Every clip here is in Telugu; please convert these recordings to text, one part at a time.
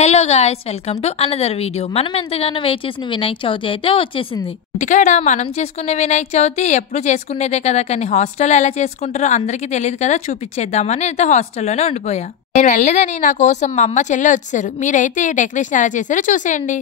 Hello guys, welcome to another video. మనం ఎంతగానో వెయిట్ చేసిన వినాయక చవితి అయితే వచ్చేసింది. ఇంటికాడ మనం చేసుకునే వినాయక చవితి ఎప్పుడు చేసుకునేదే కదా, కానీ హాస్టల్ ఎలా చేసుకుంటారో అందరికీ తెలియదు కదా, చూపించేద్దామని అయితే హాస్టల్లోనే ఉండిపోయా. నేను వెళ్ళలేదని నా కోసం మా అమ్మ చెల్లె వచ్చారు. మీరైతే డెకరేషన్ ఎలా చేశారో చూసేయండి.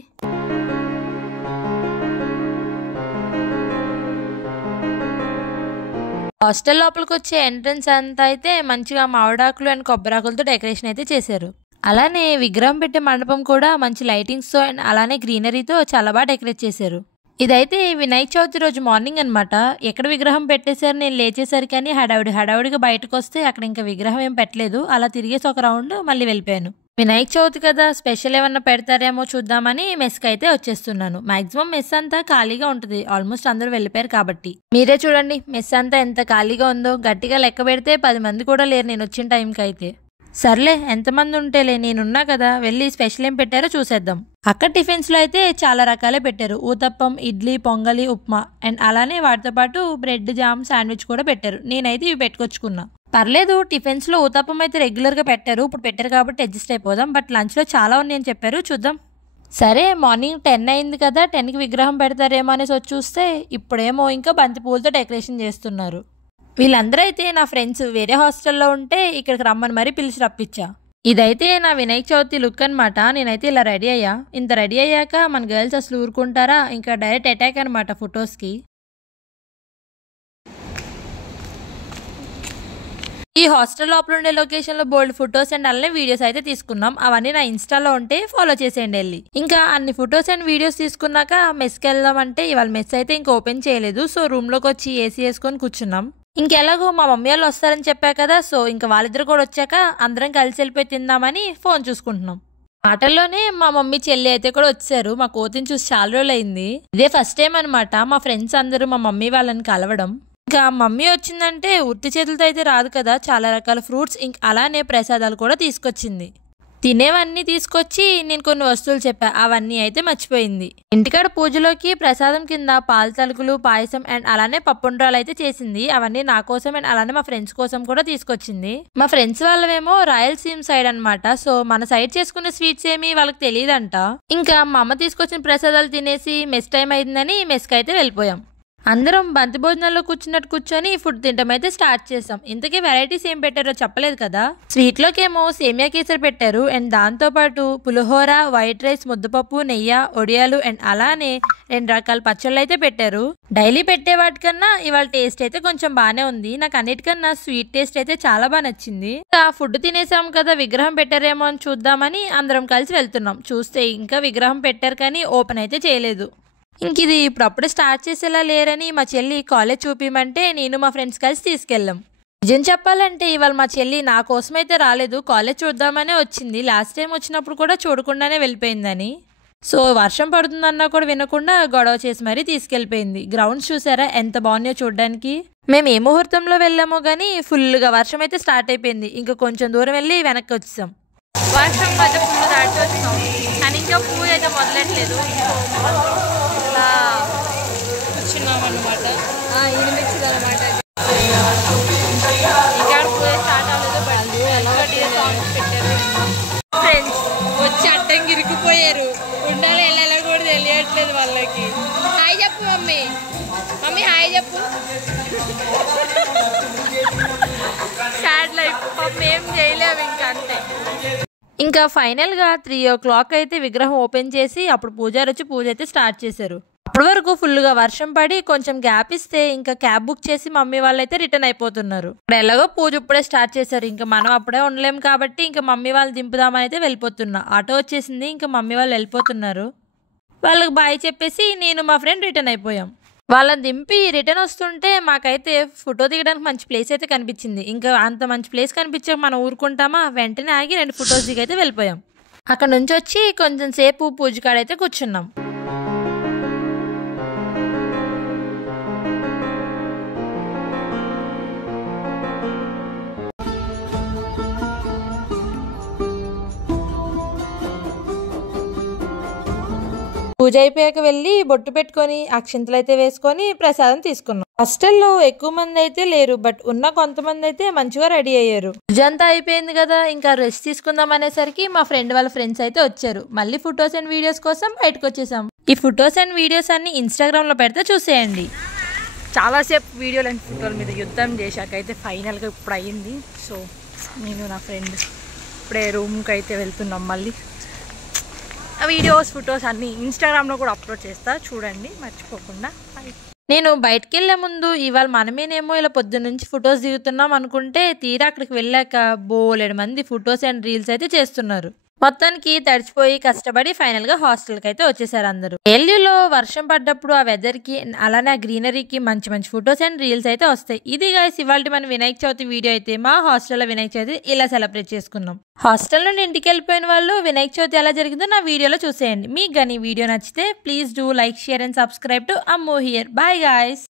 హాస్టల్ లోపలికి వచ్చే ఎంట్రన్స్ అంతా అయితే మంచిగా మామిడాకులు అండ్ కొబ్బరాకులతో డెకరేషన్ అయితే చేశారు. అలానే విగ్రహం పెట్టే మండపం కూడా మంచి లైటింగ్స్తో అండ్ అలానే గ్రీనరీతో చాలా బాగా డెకరేట్ చేశారు. ఇదైతే వినాయక చవితి రోజు మార్నింగ్ అనమాట. ఎక్కడ విగ్రహం పెట్టేశారు నేను లేచేసరికి అని హడావుడిగా బయటకు వస్తే అక్కడ ఇంకా విగ్రహం ఏం పెట్టలేదు. అలా తిరిగేసి ఒక రౌండ్ మళ్ళీ వెళ్ళిపోయాను. వినాయక చవితి కదా, స్పెషల్ ఏమన్నా పెడతారేమో చూద్దామని మెస్కి అయితే వచ్చేస్తున్నాను. మాక్సిమం మెస్ అంతా ఖాళీగా ఉంటుంది, ఆల్మోస్ట్ అందరూ వెళ్ళిపోయారు కాబట్టి. మీరే చూడండి మెస్ అంతా ఎంత ఖాళీగా ఉందో. గట్టిగా లెక్క పెడితే 10 మంది కూడా లేరు నేను వచ్చిన టైంకి అయితే. సర్లే ఎంతమంది ఉంటేలే, నేనున్నా కదా, వెళ్ళి స్పెషల్ ఏం పెట్టారో చూసేద్దాం. అక్కడ టిఫిన్స్ లో అయితే చాలా రకాలే పెట్టారు. ఊతప్పం, ఇడ్లీ, పొంగలి, ఉప్మా అండ్ అలానే వాటితో పాటు బ్రెడ్ జామ్ శాండ్విచ్ కూడా పెట్టారు. నేనైతే ఇవి పెట్టుకొచ్చుకున్నా. పర్లేదు, టిఫిన్స్ లో ఊతప్పం అయితే రెగ్యులర్ గా పెట్టారు, ఇప్పుడు పెట్టారు కాబట్టి అడ్జస్ట్ అయిపోదాం. బట్ లంచ్ లో చాలా ఉన్నాయని చెప్పారు, చూద్దాం. సరే మార్నింగ్ 10 అయింది కదా, 10కి విగ్రహం పెడతారేమో అనేసి వచ్చి చూస్తే ఇప్పుడేమో ఇంకా బంతి పూలతో డెకరేషన్ చేస్తున్నారు. వీళ్ళందరూ అయితే నా ఫ్రెండ్స్, వేరే హాస్టల్లో ఉంటే ఇక్కడికి రమ్మని మరీ పిలిచి రప్పించా. ఇదైతే నా వినాయక చవితి లుక్ అనమాట. నేనైతే ఇలా రెడీ అయ్యా. ఇంత రెడీ అయ్యాక మన గర్ల్స్ అసలు ఊరుకుంటారా, ఇంకా డైరెక్ట్ అటాక్ అనమాట ఫొటోస్కి. ఈ హాస్టల్ లోపల ఉండే లొకేషన్ లో బోల్డ్ ఫొటోస్ అండ్ అలానే వీడియోస్ అయితే తీసుకున్నాం. అవన్నీ నా ఇన్స్టాలో ఉంటే ఫాలో చేసేయండి వెళ్ళి. ఇంకా అన్ని ఫొటోస్ అండ్ వీడియోస్ తీసుకున్నాక మెస్కి వెళ్దాం అంటే ఇవాళ మెస్ అయితే ఇంకా ఓపెన్ చేయలేదు. సో రూమ్ లోకి వచ్చి ఏసీ వేసుకొని కూర్చున్నాం. ఇంకెలాగో మా మమ్మీ వాళ్ళు వస్తారని చెప్పా కదా, సో ఇంకా వాళ్ళిద్దరు కూడా వచ్చాక అందరం కలిసి వెళ్ళిపోయి తిందామని ఫోన్ చూసుకుంటున్నాం. మాటల్లోనే మా మమ్మీ చెల్లి అయితే కూడా వచ్చారు. మా కోతిని చూసి చాలా రోజులు అయింది. ఇదే ఫస్ట్ టైం అనమాట మా ఫ్రెండ్స్ అందరూ మా మమ్మీ వాళ్ళని కలవడం. ఇంకా మమ్మీ వచ్చిందంటే ఉత్తి చేతులతో అయితే రాదు కదా, చాలా రకాల ఫ్రూట్స్ ఇంకా అలానే ప్రసాదాలు కూడా తీసుకొచ్చింది. తినేవన్నీ తీసుకొచ్చి నేను కొన్ని వస్తువులు చెప్పా, అవన్నీ అయితే మర్చిపోయింది. ఇంటికాడ పూజలోకి ప్రసాదం కింద పాల తలుకులు, పాయసం అండ్ అలానే పప్పుండ్రాలు అయితే చేసింది. అవన్నీ నా కోసం అండ్ అలానే మా ఫ్రెండ్స్ కోసం కూడా తీసుకొచ్చింది. మా ఫ్రెండ్స్ వాళ్ళవేమో రాయలసీమ సైడ్ అనమాట. సో మన సైడ్ చేసుకునే స్వీట్స్ ఏమి వాళ్ళకి తెలియదంట. ఇంకా మా అమ్మ తీసుకొచ్చిన ప్రసాదాలు తినేసి మెస్ టైం అయిందని మెస్కి అయితే వెళ్ళిపోయాం. అందరం బంతి భోజనాల్లో కూర్చొని ఫుడ్ తింటాం అయితే స్టార్ట్ చేసాం. ఇంతకీ వెరైటీస్ ఏం పెట్టారో చెప్పలేదు కదా. స్వీట్లోకేమో సేమియా కేసరి పెట్టారు అండ్ దాంతోపాటు పులిహోర, వైట్ రైస్, ముద్దపప్పు, నెయ్యి, ఒడియాలు అండ్ అలానే 2 రకాల పచ్చళ్ళు అయితే పెట్టారు. డైలీ పెట్టే వాటికన్నా ఇవాళ టేస్ట్ అయితే కొంచెం బాగానే ఉంది. నాకు అన్నిటికన్నా స్వీట్ టేస్ట్ అయితే చాలా బాగా నచ్చింది. ఇంకా ఫుడ్ తినేసాం కదా, విగ్రహం పెట్టారేమో అని చూద్దామని అందరం కలిసి వెళ్తున్నాం. చూస్తే ఇంకా విగ్రహం పెట్టారు కానీ ఓపెన్ అయితే చేయలేదు. ఇంక ఇది ఇప్పుడప్పుడే స్టార్ట్ చేసేలా లేరని మా చెల్లి కాలేజ్ చూపిమంటే నేను మా ఫ్రెండ్స్ కలిసి తీసుకెళ్ళాం. నిజం చెప్పాలంటే ఇవాళ మా చెల్లి నా కోసమైతే రాలేదు, కాలేజ్ చూద్దామనే వచ్చింది. లాస్ట్ టైం వచ్చినప్పుడు కూడా చూడకుండానే వెళ్ళిపోయిందని. సో వర్షం పడుతుందన్నా కూడా వినకుండా గొడవ చేసి మరీ తీసుకెళ్ళిపోయింది. గ్రౌండ్స్ చూసారా ఎంత బాగున్నాయో చూడడానికి. మేము ఏ ముహూర్తంలో వెళ్ళామో కానీ ఫుల్గా వర్షం అయితే స్టార్ట్ అయిపోయింది. ఇంకా కొంచెం దూరం వెళ్ళి వెనక్కి వచ్చేసాం. వర్షం అయితే ఫుల్ దాటి వచ్చాం కానీ ఇంకా పూజ అయితే మొదలెట్లేదు. ఇలా కూర్చున్నాం అనమాట. ఇనిపించింది అనమాట. ఇంకా పూజ స్టార్ట్ అవ్వలేదు. సాంగ్స్ పెట్టారు. ఫ్రెండ్స్ వచ్చి అడ్డంకి ఇరికిపోయారు. ఉండాలి వెళ్ళాలో కూడా తెలియట్లేదు వాళ్ళకి. హాయ్ చెప్పు మమ్మీ, మమ్మీ హాయ్ చెప్పు. సాడ్ లైఫ్, పాపం ఏం చేయలేము ఇంకా అంతే. ఇంకా ఫైనల్గా 3 o'clock అయితే విగ్రహం ఓపెన్ చేసి అప్పుడు పూజారి వచ్చి పూజ అయితే స్టార్ట్ చేశారు. అప్పటి వరకు ఫుల్గా వర్షం పడి కొంచెం గ్యాప్ ఇస్తే ఇంకా క్యాబ్ బుక్ చేసి మమ్మీ వాళ్ళైతే రిటర్న్ అయిపోతున్నారు. ఇప్పుడు ఎలాగో పూజ ఇప్పుడే స్టార్ట్ చేశారు, ఇంకా మనం అప్పుడే ఉండలేము కాబట్టి ఇంకా మమ్మీ వాళ్ళు దింపుదామని అయితే వెళ్ళిపోతున్నా. ఆటో వచ్చేసింది, ఇంకా మమ్మీ వాళ్ళు వెళ్ళిపోతున్నారు. వాళ్ళకి బాయ్ చెప్పేసి నేను మా ఫ్రెండ్ రిటర్న్ అయిపోయాం. వాళ్ళని దింపి రిటర్న్ వస్తుంటే మాకైతే ఫోటో దిగడానికి మంచి ప్లేస్ అయితే కనిపించింది. ఇంకా అంత మంచి ప్లేస్ కనిపించాక మనం ఊరుకుంటామా, వెంటనే ఆగి 2 ఫొటోస్ దిగైతే వెళ్ళిపోయాం. అక్కడ నుంచి వచ్చి కొంచెం సేపు పూజ కాడైతే కూర్చున్నాం. పూజ అయిపోయాక వెళ్ళి బొట్టు పెట్టుకొని అక్షింతలు అయితే వేసుకొని ప్రసాదం తీసుకున్నాం. హాస్టల్లో ఎక్కువ మంది అయితే లేరు, బట్ ఉన్న కొంతమంది అయితే మంచిగా రెడీ అయ్యారు. పూజ అంతా అయిపోయింది కదా, ఇంకా రెస్ట్ తీసుకుందాం అనేసరికి మా ఫ్రెండ్ వాళ్ళ ఫ్రెండ్స్ అయితే వచ్చారు. మళ్ళీ ఫొటోస్ అండ్ వీడియోస్ కోసం బయటకు వచ్చేసాం. ఈ ఫొటోస్ అండ్ వీడియోస్ అన్ని ఇన్స్టాగ్రామ్ లో పెడితే చూసేయండి. చాలాసేపు వీడియోలు అండ్ ఫోటోల మీద యుద్ధం చేశాక అయితే ఫైనల్గా ఇప్పుడు అయ్యింది. సో నేను నా ఫ్రెండ్ ఇప్పుడే రూమ్కి అయితే వెళ్తున్నాం. మళ్ళీ ఆ వీడియోస్ ఫొటోస్ అన్నీ ఇన్స్టాగ్రామ్లో కూడా అప్లోడ్ చేస్తా, చూడండి మర్చిపోకుండా. నేను బయటకు వెళ్లే ముందు ఇవాళ మనమేనేమో ఇలా పొద్దున్న నుంచి ఫొటోస్ దిగుతున్నాం అనుకుంటే, తీరా అక్కడికి వెళ్ళాక బోలెడు మంది ఫొటోస్ అండ్ రీల్స్ అయితే చేస్తున్నారు. మొత్తానికి తడిచిపోయి కష్టపడి ఫైనల్ గా హాస్టల్ కి అయితే వచ్చేసారు అందరూ. ఏల్యూలో వర్షం పడ్డప్పుడు ఆ వెదర్ కి అలానే ఆ గ్రీనరీకి మంచి మంచి ఫొటోస్ అండ్ రీల్స్ అయితే వస్తాయి. ఇది గైస్ ఇవాళ మన వినాయక చవితి వీడియో అయితే మా హాస్టల్లో వినాయక చవితి ఇలా సెలబ్రేట్ చేసుకున్నాం. హాస్టల్ నుండి ఇంటికి వెళ్ళిపోయిన వాళ్ళు వినాయక చవితి ఎలా జరిగిందో నా వీడియోలో చూసేయండి. మీకు కానీ వీడియో నచ్చితే please do like, share and subscribe to Ammu here. Bye guys.